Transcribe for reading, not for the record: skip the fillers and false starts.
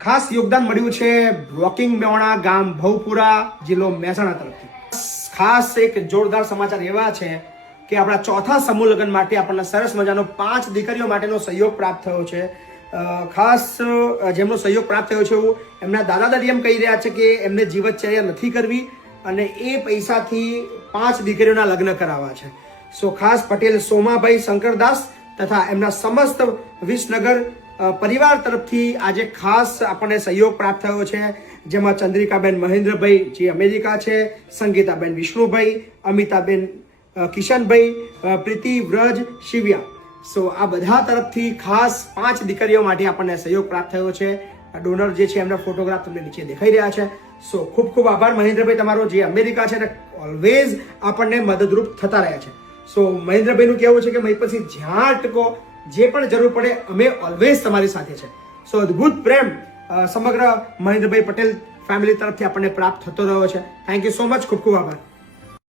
ખાસ યોગદાન મળ્યું છે વોકિંગ મેવાણા ગામ ભવપુરા જિલ્લો મહેસાણા તરફથી. ખાસ એક જોરદાર સમાચાર એવા છે કે આપણા ચોથા સમૂહ લગ્ન માટે આપણને સરસ મજાનો 5 દીકરીઓ માટેનો સહયોગ પ્રાપ્ત થયો છે. ખાસ જેમનો સહયોગ પ્રાપ્ત થયો છે એમના દાદા દાદી એમ કહી રહ્યા છે કે એમને જીવનચર્યા નથી કરવી અને એ પૈસાથી 5 દીકરીઓના લગ્ન કરાવવા છે. સો ખાસ પટેલ સોમાભાઈ શંકરદાસ તથા એમના સમસ્ત વિસનગર પરિવાર તરફથી આજે ખાસ આપણને સહયોગ પ્રાપ્ત થયો છે, જેમાં ચંદ્રિકાબેન મહેન્દ્રભાઈ જે અમેરિકા છે, સંગીતાબેન વિષ્ણુભાઈ, અમિતાબેન કિશનભાઈ, પ્રીતિ વ્રજ શિવ્યા. સો આ બધા તરફથી ખાસ 5 દીકરીઓ માટે આપણને સહયોગ પ્રાપ્ત થયો છે. ડોનર જે છે એમના ફોટોગ્રાફ તમને નીચે દેખાઈ રહ્યા છે. સો ખૂબ ખૂબ આભાર મહેન્દ્રભાઈ તમારો, જે અમેરિકા છે અને ઓલવેઝ આપણને મદદરૂપ થતા રહ્યા છે. સો મહેન્દ્રભાઈનું કહેવું છે કે મહિપતસિંહ જ્યાં અટકો, જે પણ જરૂર પડે અમે ઓલવેઝ તમારી સાથે છે. સો અદ્ભુત પ્રેમ સમગ્ર મહેન્દ્રભાઈ પટેલ ફેમિલી તરફથી આપણને પ્રાપ્ત થતો રહ્યો છે. થેન્ક યુ સો મચ, ખૂબ ખૂબ આભાર.